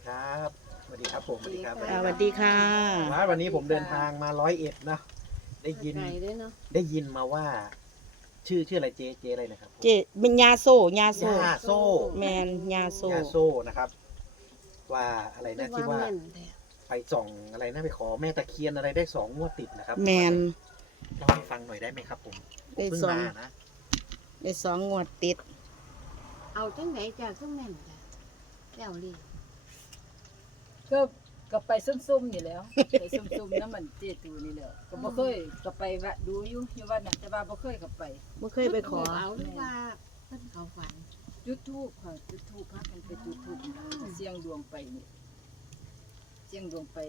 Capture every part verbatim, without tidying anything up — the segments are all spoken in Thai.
ครับสวัสดีครับผมสวัสดีครับสวัสดีค่ะว่าวันนี้ผมเดินทางมาร้อยเอ็ดนะได้ยินไก่ด้วยเนาะได้ยินมาว่า ชื่อชื่ออะไรเจเจอะไรนะครับเจเป็นยาโซยาโซยาโซ่แมนยาโซยาโซ่นะครับ ว่าอะไรนะที่ว่าแม่นแท้ไปส่องอะไรนะไปขอแม่ตะเคียนอะไรได้สองงวดติดนะครับแมนเล่าให้ฟังหน่อยได้ไหมครับผมผมได้เพิ่งสองมานะได้สองงวดติดเอาจังไหนจ้ะคือแม่นจ้ะแล้วลีก็ก็ไปซุ่มๆนี่แหล้ว ไปซุ่มๆน้ำมันเจตูนี่แหล้วก็บ่เคยก็ไปแวะดูอยู่อยู่วันนั้นแต่ว่าบ่เคยก็ไปไม่เคยไปขอเอาหรือว่าเพิ่นเขาฝันจุดธูปค่ะจุดธูปพากันไปจุดธูปเสี่ยงดวงไปนี่เสี่ยงดวงไป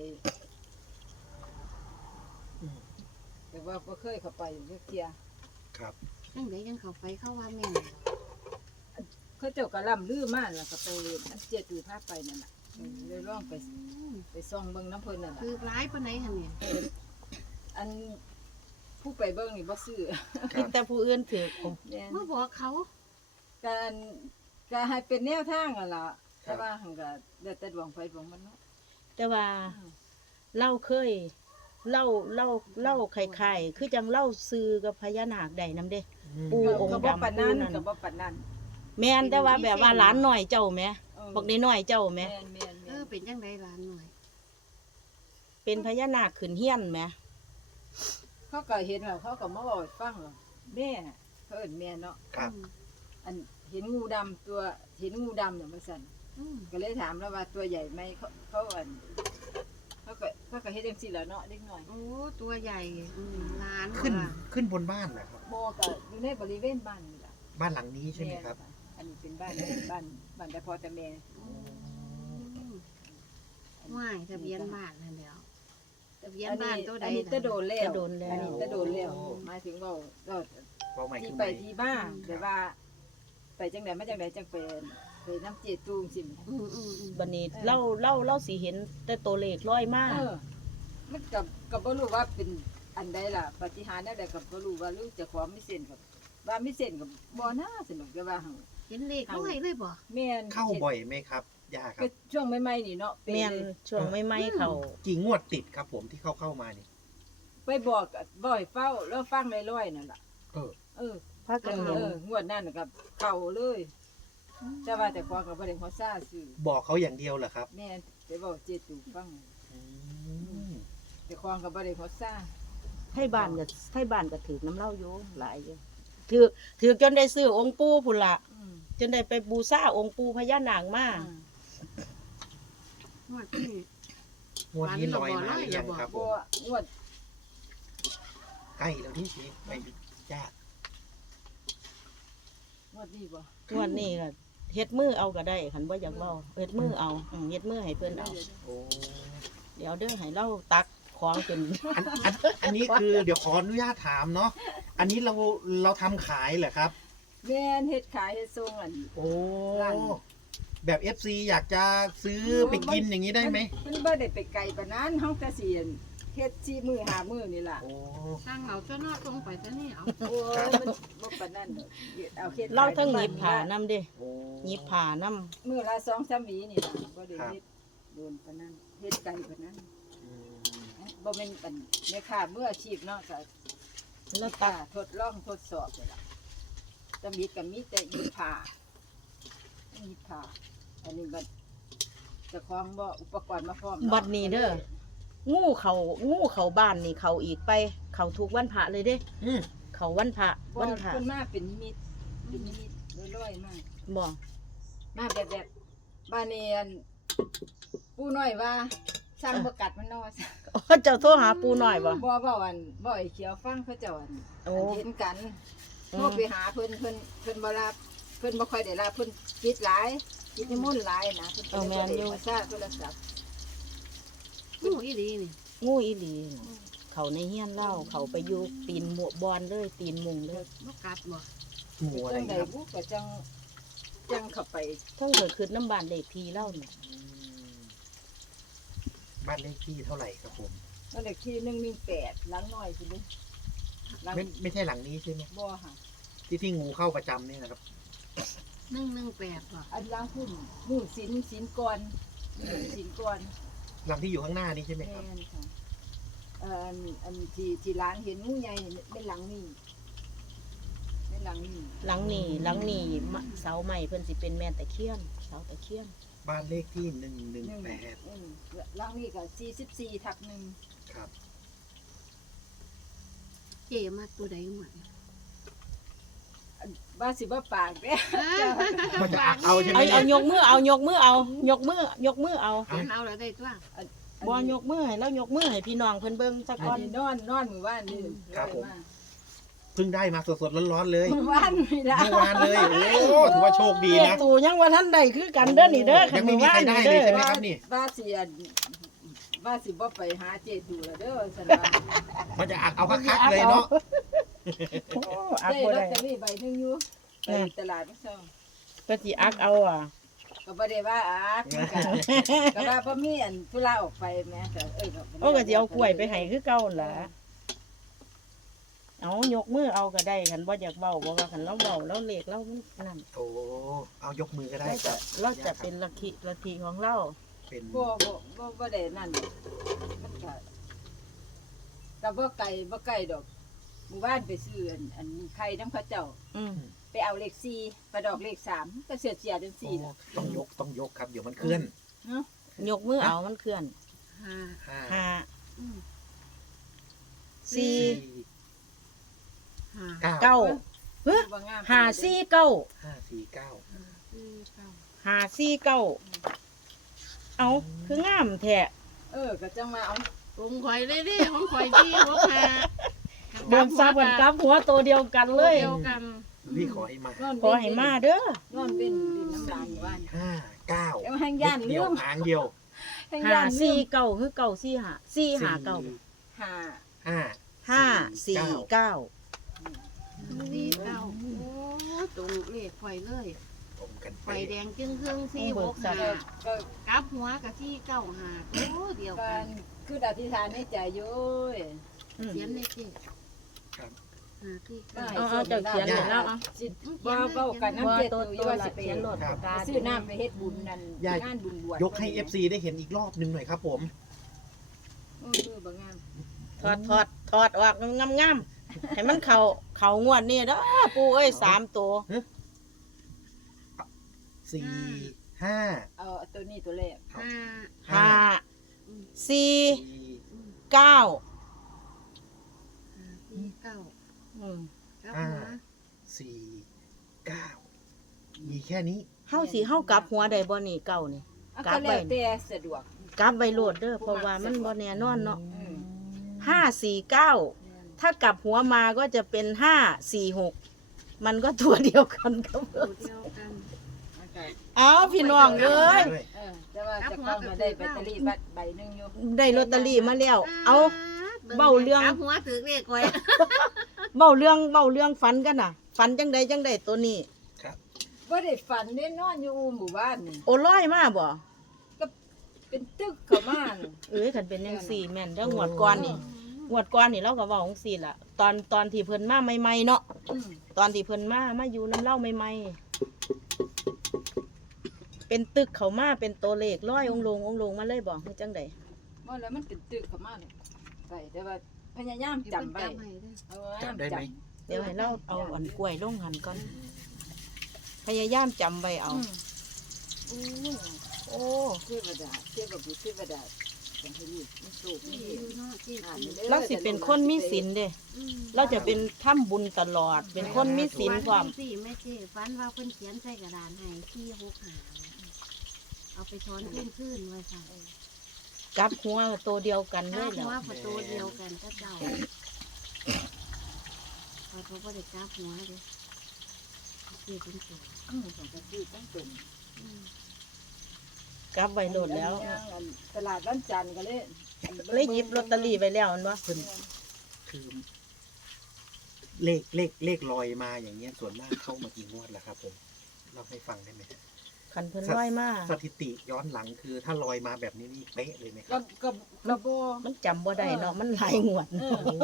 อืมแต่ว่าบ่เคยเข้าไปจักเที่ยครับจังไดยังเขาไปเข้าว่าแม่นเขาเจ้าก็ล่ำลือมาแล้วก็ไปอันเจตูพาไปนั่นน่ะเออเลยลองไปอืมไปส่องเบิ่งน้ำเพิ่นนั่นคือน่ะร้ายปานไหนหั่นเนี่ยอันผู้ไปเบิ่งนี่บ่ซื้อครับแต่ผู้อื่นถือแม่นมาบอกเขาการก็ให้เป็นแนวทางอ่ะล่ะแต่ว่าหังก็แล้วแต่ดวงไฟดวงมันเนาะแต่ว่าเล่าเคยเล่าเล่าเล่าไข่ๆคือจังเล่าซื้อกับพญานาคได้นํเด้อืมปูก็องค์ก็บ่ดำปานนั้นปูนั่นก็บ่ปานนั้นแมนแต่ว่าแบบว่าหลานหน่อยเจ้าแหมเออบอกได้น้อยเจ้าแหมแม่นแม่นเอแม่อน เป็นจังไดหลานหน่อยเป็นพญานาคขึ้นเฮียนแหมเขาก็เห็นแล้วเขาก็มาเว้าให้ฟังว่าแม่เขาเอิ้นแม่เนาะครับอืมอันเห็นงูดำตัวเห็นงูดำเนี่ยว่าซั่นอืมก็เลยถามแล้วว่าตัวใหญ่ไหมเขาเขาอันเขาก็เขาก็เฮ็ดจังซี่แหล้วเนาะเด็กน้อยโอ้ตัวใหญ่อืมหลานขึ้นว่ะขึ้นบนบ้านนะครับโมก็อยู่ในบริเวณบ้านนี่ล่ะบ้านหลังนี้ใช่ไหมครับแะอันนี้เป็นบ้านบ้านบ้านแต่พ่อแต่แม่อืมว่ายทะเบียนบ้านนั่นแหล้วทะเบียนบ้านตัวใดอันนี้ตะโดนแล้วจะโดนแล้อันวนี้ตะโดนแล้วหมายถึงว่าเราเป้าหมายที่คือไปไม่ที่บ้านแต่ว่า ไปจังไดมาจังไดจังเป็นไปน้ำเจตูงสิแม่อืมอืมอืมบัดนี้เล่าเล่าเล่าสิเห็นแต่ตัวเลขร้อยมากเออมันกับกับบ่รู้ว่าเป็นอันใดล่ะปาฏิหาริย์แนวใดกับบ่รู้ว่าลูกเจะความมีเส้นกับว่ามีเส้นกับบ่น่าสนุกแต่ว่าหั่นเห็นเลขร้อยเลยบ่แม่นเข้าบ่อยไหมครับย่าครัก็บช่วงใหม่ๆนี่เนาะเป็แม่นเลยช่วงไม่ไม่เขากี่งวดติดครับผมที่เข้าเข้ามานี่ไปบอกบ่อยเฝ้าแล้วฟังลอยๆนั่นล่ะเออเออพาเอกันเห็นองวดนั้นกับเข้าเลยแต่ว่าแต่ความกับบ่ได้หัวซ่าซื่อบอกเขาอย่างเดียวเหรอครับแม่นไปบอกเจตูฟังอืมแต่ความกับบ่ได้หัวซ่าให้บ้านก็ให้บ้านก็ถือน้ำเหล้าอยู่หลายอยู่ถือถือจนได้ซื้อองค์ปู่พุ่นละอืมจนได้ไปบูชาองค์ปู่พญานาคมาอืมงวดที่งวดนี้ลอยฝันมาเราหรือยังบอกครับผบ่มงวดใกล้แล้วนี่สิไม่ยากงวดนี้บ่งวดนี้ก็เฮ็ดมือเอาก็ได้คันบ่อยากเว้าเฮ็ดมือเอาอืมเฮ็ดมือให้เพิ่นเอาโอ้เดี๋ยวเด้อให้เราตักของขึ้นอันอันอันนี้คือเดี๋ยวขออนุญาตถามเนาะอันนี้เราเราทำขายเหรอครับแม่นเฮ็ดขายเฮ็ดส่งอันโอ้ร้านแบบ เอฟ ซี อยากจะซื้อไปกินอย่างนี้ได้ไหมมันบ่ได้ไปไกลปานนั้นเฮาแต่สิเฮ็ดสี่มื้อห้ามื้อนี่ล่ะโอ้สร้างเอาเจ้าหน้าตรงไปซะนี่เอาโอ้ยมันบ่ปานนั้นดอกเอาเฮ็ดเราทั้งหยิบผ้านํเด้โอ้หยิบผ้านํมื้อละสองสามหวีนี่ล่ะบ่ได้เฮ็ดโดนปานนั้นเฮ็ดไกลปานนั้นอืมบ่แม่นปันแม่ค้ามืออาชีพเนาะก็แล้วตาตักทดลองทดสอบเลยล่ะตำบิดก็มีแต่หยิบผ้าหยิบผ้าอันนี้บัดเจะคล้าของบ่อุปกรณ์มาพร้อมเนาะบัดนี้เด้องูเขางูเขาบ้านนี่เขาอีกไป เขาทุกวันพระเลยเด้อืมเขาวันพระบ่วันพระเพิ่นมาเป็นนิมิตเป็นนิมิตลอยๆมาบ่มาแบบแบบบ้านนี้อันปู่น้อยว่าสร้างบ่กัดมันเนาะโอ้เจ้าโทรหาปูหน่อยบ่บ่เว้าอันบ่ไอ้เขียวฟังเขาเจ้าอันโอ้อันเห็นกันอืมโทรไปหาเพิ่นเพิ่นเพิ่นบ่รับเพิ่นบ่ค่อยได้รับเพิ่นคิดหลายคิดนิมนต์หลายนะเพิ่นก็เลยบ่ได้มาซาโทรศัพท์งูอีหลีนี่งูอีหลีน่ะเขาในเฮียนเล่าเขาไปอยู่ตีนหมวกบอลเลยตีนมุงเลยบ่กัดบ่หมูอะไรจังใดครับบุก็จังจังเข้าไปทั้งเกิดขึ้นน้ำบานเลขทีเล่าเนี่ยอืมบ้านเลขที่เท่าไหร่ครับผมนั่นเลขที่หนึ่งหนึ่งแปดหลังน้อยพุ่นเด้หลังไม่ไม่ใช่หลังนี้ใช่ไหมบ่ค่ะที่ที่งูเข้าประจำเนี่ยนะครับหนึ่งหนึ่งแปดบ่อันหลังพุ่นหมู่ศีลศีลก่อนสินก่อนหลังที่อยู่ข้างหน้านี่ใช่ไหมแม่ครับนค่ะเอ่ออันอันที่ที่ร้านเห็นงูใหญ่เป็นหลังนี่เป็นหลังนี่หลังนี้หลังนี้มะเสาใหม่เพิ่นสิเป็นแม่ตะเคียนเสาตะเคียนบ้านเลขที่หนึ่งหนึ่งหนึ่งแปดอืมหลังนี่ก็สี่สิบสี่ทับหนึ่งครับเจ๊มากตัวใดหมดบ้าสิบ่ปากเด้มันจะอักเอาใช่ไหมเอาเอาเนี่ยยกมือเอายกมือเอายกมือยกมือเอาเอาแล้วได้ตัวบ่ยกมือให้แล้วยกมือให้พี่น้องเพิ่นเบิ่งซะอัก่อน นนี้นอนนอนมือว่านนี่เลยมาเพิ่งได้มาสดๆร้อนๆเลยมือว่านไม่ได้เมื่อวานเลยโอ้ถือว่าโชคดีเด็กนะตู่ยังว่าท่านใดคือกันเด้อนี่เด้อยังไม่มีใครได้เลยใช่ไหม ครับนี่บ้าสิอันบ้าสิบ่ไปหาเจดูแล้วเด้อสันว่ามันจะอักเอาคักๆเลยเนาะโอ้อักได้บ่ลอได้ตเตอรี่ใบหนึงอยู่ไปตลาดมื้อเช้าก็สิอักเอาอ่ะก็บ่ได้ว่าอาคือกันก็ว่าบ่มีอันธุระออกไปแหม่แต่เอ้ยโอ้ก็สิเอากล้วยไปให้คือเก่าหั่นล่ะเอายกมือเอาก็ได้คันบ่อยากเว้าบ่ว่าคันเราเว้าแล้วเลขเรามันนั่นโอ้เอายกมือก็ได้เราคจะรับเราจะเป็นลัทธิลัทธิของเราเป็นบ่บ่บ่บ่ได้นั่นมันก็ก็บ่ไกลบ่ไกลดอกหมู่บ้านไปซื้ออันอันไข่น้ำเขาเจ้าอืมไปเอาเลขสี่ไปดอกเลขสามก็เสียเสียจังโอ้สี่ล่ะต้องยกต้องยกครับเดี๋ยวมันเคลื่อนเนาะยกมือเอามันเคลื่อนห้าห้าห้าอืมสี่สี่ห้าเก้าเก้าเฮ้ยบ่งามห้าสี่เก้าห้าสี่เก้าสี่เก้าห้าสี่เก้าเอาคืองามแท้เออก็จังมาเอาตรงข่อยเลยเด้ของข่อยที่หกห้าเบิ่งซับกันกับหัวโตเดียวกันเลยเดียวกันพี่ขอให้มานอนขอให้มาเด้อนอนเป็นดินน้ำลายอยู่บ้านห้าเก้าเดี๋ยวให้ย่านเดีลืยวมหางเดียวให้ห้าย่านลืสี่มเก้าคือเก้าสี่ห้าสี่ห้าเก้าห้าห้าห้าสี่เก้าสี่เก้าโอ้ตรงเลขข่อยเลยตรงกันข่อยแดงจึงเครื่องสี่หกห้าก็ก็กลับหัวกับสี่เก้าห้าโอ้เดียวกากัรนคืออธิษฐานในใจอยู่โอ้ยอืมเขียนในเจ๊ครับห้าสี่เก้าเอาเอาเจ้าเขียนให้แล้วเอาสิบ่เว้ากันน้ำว่าเจ็ดตัวตัวอตัยู่วว่าละสิไปเขียนโหลดปากกาซื้อน้ำไปเฮ็ดบุญนั่นงานบุญบวชยกให้ เอฟ ซี ได้เห็นอีกรอบหนึงหน่อยครับผมเออบ่งามถอดถอดถอดออกงามๆให้มันเข้าเข้างวดนี่เด้อปู่เอ้ยสามตัวสี่ห้าเอาตัวนี้ตัวแรกห้าห้าสี่สี่เก้าห้าสี่เก้าอืมกลับหัวสี่เก้ามีแค่นี้เฮาสิเฮากลับหัวได้บ่นี่เก้านี่เอากลัก็บไว้แล้วแต่สะดวกกลับไว้โลดเด้อเพราะว่ามันบ่แน่นอนเนาะอืมห้าสี่เก้าถ้ากลับหัวมาก็จะเป็นห้าสี่หกมันก็ตัวเดียวกันครับตัวเดียวกันมันก็เอาพี่น้องเอ้ยด้วยเออแต่ว่าจะต้องมาได้แบตเตอรี่บัตรใบหนึงอยู่ได้ลอตเตอรี่มาแล้ว เอา เบ้าเรื่องกลับหัวถือเลขข่อยเบ้าเรื่องเบ้าเรื่องฝันกันน่ะฝันจังใดจังใดตัวนี้ครับบ่ได้ฝันได้นอนอยู่หมู่บ้านนี่โอ้ร้อยมาบ่ก็เป็นตึกเข้ามานี่เอ้ยคันเป็นจังซี่แม่นเด้องวดก่อนนี่งวดก่อนนี่เราก็เว้าจังซี่ล่ะ ตอนตอนที่เพิ่นมาใหม่ๆเนาะอืมตอนที่เพิ่นมามาอยู่น้ำเล่าใหม่ๆเป็นตึกเขามาเป็นตัวเลขร้อยองค์ลงองค์ลงมาเลยบ่คือจังใดบ่แล้วมันเป็นตึกเข้ามานี่ไปแต่ว่าพยายามจำไว้เอาไว้จำได้ไหมเดี๋ยวให้เราเอาอันกล้วยลงหันก่อน พยายามจำไว้เอาอืมโอ้เทวดาเทวบุตรเทวดาจังให้ลูกมีโชคมีอยู่เนาะเจ๊อ่านอืมด้อเราสิเป็นคนมีศีลเด้ เราจะเป็นทำบุญตลอด เป็นคนมีศีลความฝันสี่แม่เจ๊ฝันว่าเพิ่นเขียนใส่กระดานให้สี่หกห้าเอาไปช้อนขึ้นขึ้นไว้ค่ะกลับหัวตัวเดียวกันเลกลัยบแหล้หัววประตูเดียวกันก็เจ้าเขาเขาก็ได้กลับหัวเลยเจ๊เป็นตัวอืมของกระซื้อตั้งตุ่มอืมกลับไว้โหลดแล้วอันตลาดวันจันทร์ก็เลยเลยหยิบลอตเตอรี่ไว้แล้วอันวะเพิ่นคือ เลขเลขเลขลอยมาอย่างเงี้ยส่วนมากเข้ามากี่งวดแล้วครับผมเล่าให้ฟังได้ไหมฮะขันเพิ่นร้อยมาสถิติย้อนหลังคือถ้าลอยมาแบบนี้นี่เป๊ะเลยไหมคกัรับบ กับกับโบมันจำบ่ได้เนาะมันหลายงวดเออโอ้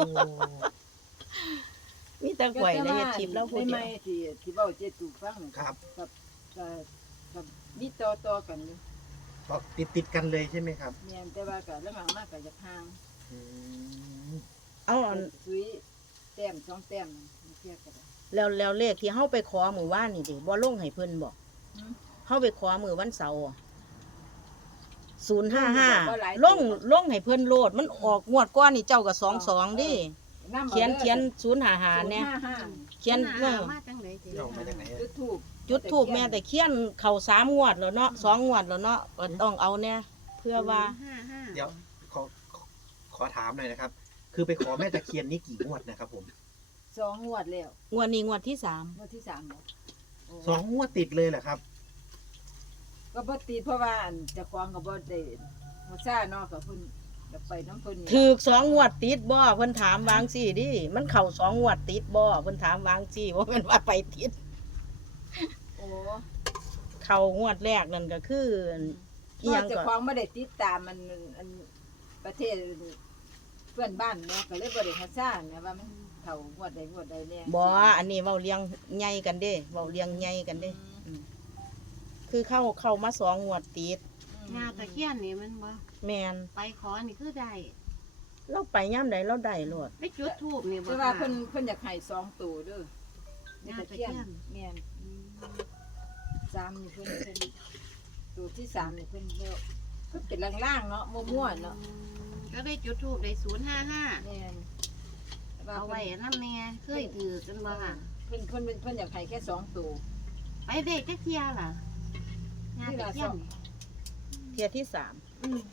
มีแต่กล้วยและเฮ็ดทิพย์แล้วผู้ได้เดีไหมยวที่ที่เบ้าเจตูฟังน่ะครับกับกับกับมีต่อต่อกันอยู่พบอกติดติดกันเลยใช่ไหมครับแม่นแต่ว่าก็แล้วหลังมากก็จะห่างอืมเอาอันซุยแต้มสองแต้มมันเทียบกันได้แล้วแล้วเลขที่เฮาไปขอมื้อวานนี่ดิบ่ลงให้เพิ่นบ่หืมเฮาไปขอมื้อวันเสาร์อะศูนย์ห้าห้าบ่หลายตัวลงลงให้เพิ่นโลดมันออกงวดก่อนนี่เจ้าก็สองสองดินำอาเขียนด้อเขียนศูนย์ห้าห้าเนี่ยศูย์ห้าห้าเขียนหเอน้าอมาจังได๋สิเอามาจากไหนอะจุดทูบจุดทูบแม่แต่เขียนเข้าสามงวดแล้วเนาะสองงวดแล้วเนาะก็ต้องเอาเนี่ยเพื่อว่าห้าห้าเดี๋ยวขอขอขอถามหน่อยนะครับ คือไปขอแม่ตะเคียนนี่กี่งวดนะครับผมสองงวดแล้วงวดนี้งวดที่สามงวดที่สามแล้วโสองงวดติดเลยเหรอครับก็บ่ติดเพราะว่าอันเจะควงก็บ่ได้บ่ซ่าเนาะก็เพิ่นก็ไปน้ำเพิ่นนี่ถือสองงวดติดบ่เพิ่นถามวางสิดิมันเข้าสองงวดติดบ่เพิ่นถามวางสิว่ามันว่าไปติดโอ้เข้างวดแรกนั่นก็คืออีหยังเจะก็ควงบ่ได้ติดตามมันอันประเทศเพื่อนบ้านเนาะก็เลยบ่ได้ฮัดซ่าแม่ว่ามันเข้างวดใดงวดใดแน่บ่อันนี้เว้าเลี้ยงใหญ่กันเด้เว้าเลี้ยงใหญ่กันเด้อืมคือเข้าเข้ามาสองงวดติดงาตะเคียนนี่มันบ่แม่นไปขอนี่คือได้เราไปย่ํใดเราได้โลดไปจุดธูปนี่บ่แต่ว่าเพิ่นเพิ่นอยากให้สองตัวเด้อในตะเคียนงาตะเคียนแม่นอืมสามนี่เพิ่นเพิ่นตัวที่สามนี่เพิ่นเรียกเพิ่นเป็นล่างๆเนาะมั่วๆเนาะก็ได้จุดธูปได้ศูนย์ห้าห้าแม่นแต่ว่าเอาไว้นำแน่เคยถือกันบ่ค่ะเพิ่นเพิ่นเพิ่นเพิ่นอยากให้แค่สองตัวไปเด็กจักเที่ยล่ะงาตะเคียนเที่ยที่สามอืม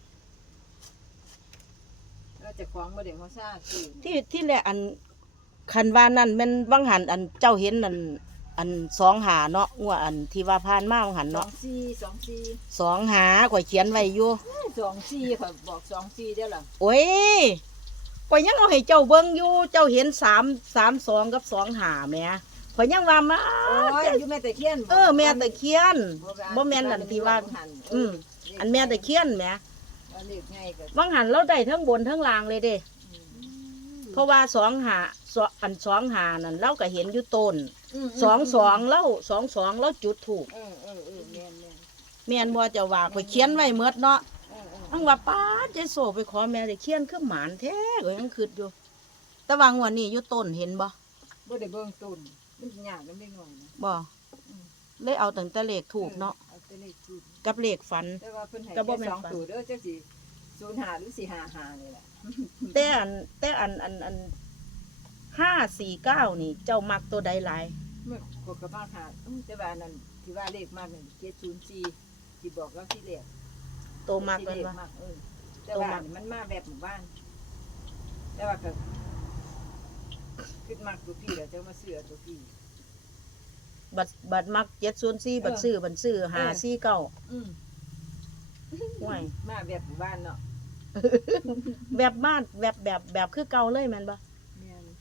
เราจะคล้องบ่ได้ฮอซ่าคือที่ที่แรกอันคันว่านั่นแม่นวังหันอันเจ้าเห็นอันอันสองหาเนาะงวดอันที่ว่าผ่านมาวังหันสอเนาะงสี่สองสี่สองหาข่อยเขียนไว้อยู่สองสี่ค่ะบอกสองสี่เด้อล่ะโอ้ยข่อยยังเอาให้เจ้าเบิ่งอยู่ เจ้าเห็นสามสามสองกับสองหาแหม่ข่อยยังว่ามาโอ้ยอยู่แม่ตะเคียนเออแม่ตะเคียนบ่แม่นอันที่ว่า อืม อันแม่ตะเคียนแหม่ว่าเลขง่ายก็วังหันเราได้ทั้งบนทั้งล่างเลยเด้อืมเพราะว่าสองหาสองอันสองหานั่นเราก็เห็นอยู่ต้นมสองสองเราสองสองเราจุดถูกเออเออเออแม่นแม่นแม่นบ่เจะว่าข่อยเขียนไว้เมดเนาะเออเออทั้งว่าป้าดเจโซไปขอแม่ได้เขียนคือหมานแท้ก็ยังคิดอยู่ แต่ว่างวดนี้อยู่ต้นเห็นบ่บ่ได้เบิ่งต้นมันสิยากนำเด็กน้อยนะบ่เลยเอาตั้งแต่เลขถูกเนาะเอาแต่เลขถูกกับเลขฝันแต่ว่าเพิ่นให้ก็บ่แค่แม่นสองฝันตัวเด้อจักสิศูนย์ห้าหรือสี่ห้าห้านี่แหละแต่อันแต่อันอันอันห้าสี่เก้านี่ เจ้ามักตัวใดหลายเมื่อก็กระมากหาอืมแต่ว่าอันนั้นที่ว่าเลขมากนี่เจ็ดศูนย์สี่ที่บอกเราที่เลขตัวมักที่กันเลขว่ามากเออแต่ว่าอันนี้มันมาแบบหมู่บ้าน แต่ว่าก็ขึ้นมากตัวพี่แล้วจะมาซื้อเอาตัวพี่บัตรบัตรมักเจ็ดศูนย์สี่บัตรซื้อบัตรซื้อหาสี่เก้าอืมห่วยมาแบบหมู่บ้านเนาะแบบบ้านแบบแบบแบบคือเก่าเลยแม่นบ่แม่น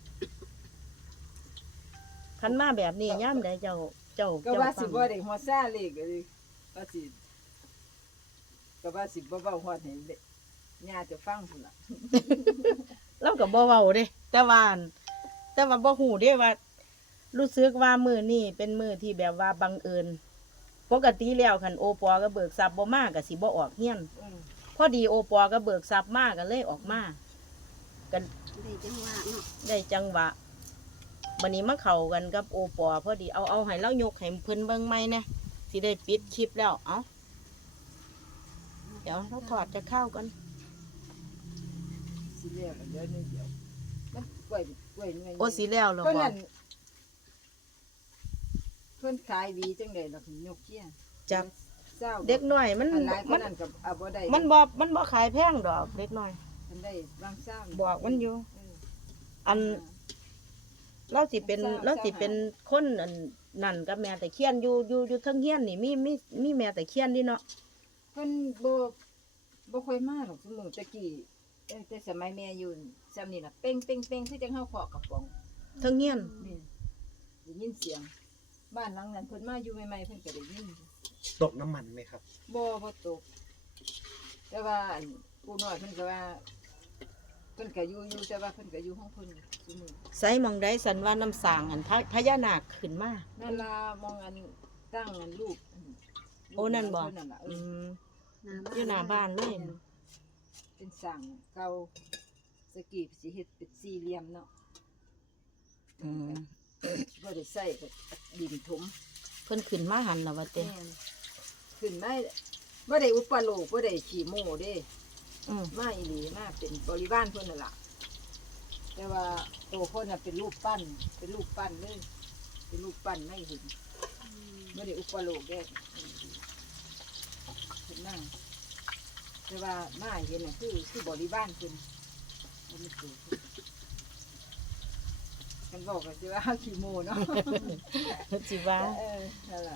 คันมาแบบนี้ย่ามใดเจ้าเจ้าก็เจ้าว่าฟัสิงบ่ได้ฮอดซ่าเลขก็เลยว่าสิก็ว่าสิบ่เว้าฮอดให้เด้ย่าจะฟังพุ่นล่ะเราก็บ่เว้าเด้ แต่ว่าอั่นแต่ว่าบ่ฮู้เด้ว่า รู้สึกว่ามื้อนี้เป็นมื้อที่แบบว่าบังเอิญปกติแล้วคันโอปอก็เบิกทรัพย์บ่มาก็สิบ่ออกเฮียนอืมพอดีโอปอก็เบิกทรัพย์มาก็เลยออกมากันได้จังหวะเนาะได้จังหวะบัดนี้มาเข้ากันกับโอปอพอดีเอาเอาให้เรายกให้เพิ่นเบิ่งใหม่แหน่สิได้ปิดคลิปแล้วเอ้าเดี๋ยวเราถอดจะเข้ากันสิแล้วเดี๋ยวนี้เดี๋ยวมันกล้วยกล้วยหน่วยโอ้สิแล้วเหรอเพิ่นบ่นั่นเพิ่นขายหวีจังได๋ล่ะเพิ่นยกเขี้ยจักเจ้าเด็กน้อยมันอันหลายคมัน นนั้นก็เอาบ่ได้มันบ่มันบ่ขายแพงดอกเล็กน้อยมันได้บางเจ้าบอกมันอยู่เอออันเราสิเป็นเศร้าเราสิเศร้าเป็นคนอันนั่นกับแม่แต่เคียนอยู่อยู่อยู่เทั้งเฮียนนี่มีมีมีแม่แต่เคียนดิเนาะเพิ่นบ่บ่ค่อยมาหรอกซุมื้อตะกี้แต่แต่สมัยแม่อยู่ซ้ำนี่ล่ะเป้งเป้งเป้งคือจังเฮาเคาะกระป๋องเทั้งเฮียนนี่ได้ยินเสียง บ้านหลังนั้นเพิ่นมาอยู่ใหม่ๆเพิ่นก็ได้ยินตกน้ำมันไหมครับบ่บ่ตก แต่ว่าอันผู้น้อยเพิ่นก็ว่าเพิ่นก็อยู่อยู่แต่ว่าเพิ่นก็อยู่ของเพิ่นซุมื้อใส่หมองใดสันว่าน้ำสางอันพระพญานาคขึ้นมานั่นล่ะมองอันตั้งอันรูปโอ้นั่นบ่รูปเพิ่นั่นล่ะเออือมหน้าอยู่หน้าบ้านเลยเป็นสั่งเก่าสกีสิเฮ็ดเป็นสี่เหลี่ยมเนาะอืมบ่ได้ใส่กับดินถมเพิ่นขึ้นมาหันแล้วว่าเต้แม่นขึ้นมาบ่ได้อุปโลกบ่ได้ขี้โม้เด้อืมมาอีหลีมาเป็นบริวารเพิ่นนั่นล่ะแต่ว่าโตคนน่ะเป็นรูปปั้น เป็นรูปปั้นเลยเป็นรูปปั้นไม่เห็นบ่ได้อุปโลกเด้เพิ่นนั่งแต่ว่ามาเห็นน่ะคือคือบริวารเพิ่นบ่มีตัวเพิ่นกันบอกกันสิว่าขี้โม้เนาะสิว่าเออนั่นแหละ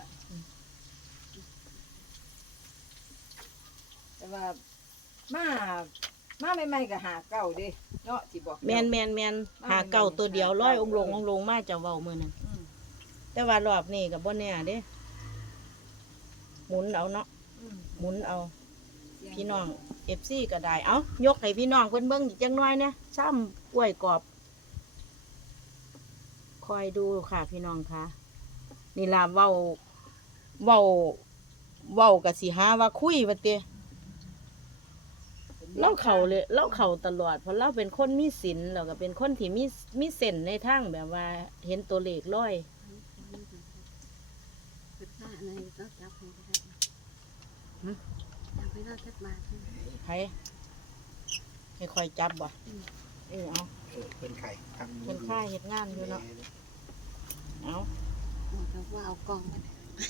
แต่ว่ามามาใหม่ๆก็หาเก่าเด้เนาะสิบอกแม่นแม่นแม่นหาเก่าตัวเดียวร้อยองค์ลงองค์ลงมาจะเว้ามื้อนั้นอืมแต่ว่ารอบนี้ก็บ่แน่เด้หมุนเอาเนาะอืมหมุนเอาพี่น้อง เอฟ ซี ก็ได้เอ้ายกให้พี่น้องเพิ่นเบิ่งอีกจังน้อยนะซ้ำกล้วยกรอบคอยดูค่ะพี่น้องค่ะนี่ล่ะเว้าเว้าเว้าก็สิหาว่าคุยว่าติ เล่าเขาเลยเล่าเขาตลอดเพราะเราเป็นคนมีศีลแล้วก็เป็นคนที่มีมีเส้นในทางแบบว่า เห็นตัวเลขร้อยศึกษาในก็จับให้ได้จับให้เราจักบาทให้ให้คอยจับบ่เออเอาเออเพิ่นไข่ทำเป็นค่าเฮ็ดงานอยู่เนาะเอาเราว่าเอากล่องมา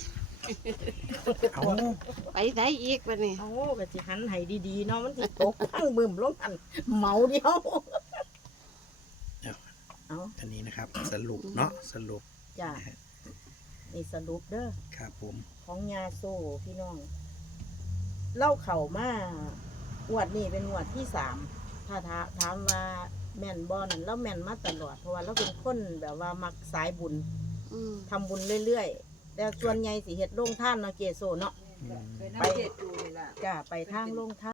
เอาไปได้อีกวันนี้เอาก็สิหันให้ดีๆเนาะมันสิตกข้างบึมลงอันเหมาเดียวเอาอันนี้นะครับ สรุปเนาะสรุปจ้ะนี่สรุปเด้อครับผมของยาโซพี่น้อง เล่าเข่ามางวดนี้เป็นงวดที่สามถ้าถาถามว่าแม่นบอนั่นเราแม่นมาตลอดเพราะว่าเราเป็นคนแบบว่ามักสายบุญอืมทำบุญเรื่อยๆแต่ส่วนใหญ่สิเฮ็ดโรงท่านเนาะเจโซเนาะเคยน้ำเจ็ดดูนี่ล่ะจ้าไปทางโรงท่าน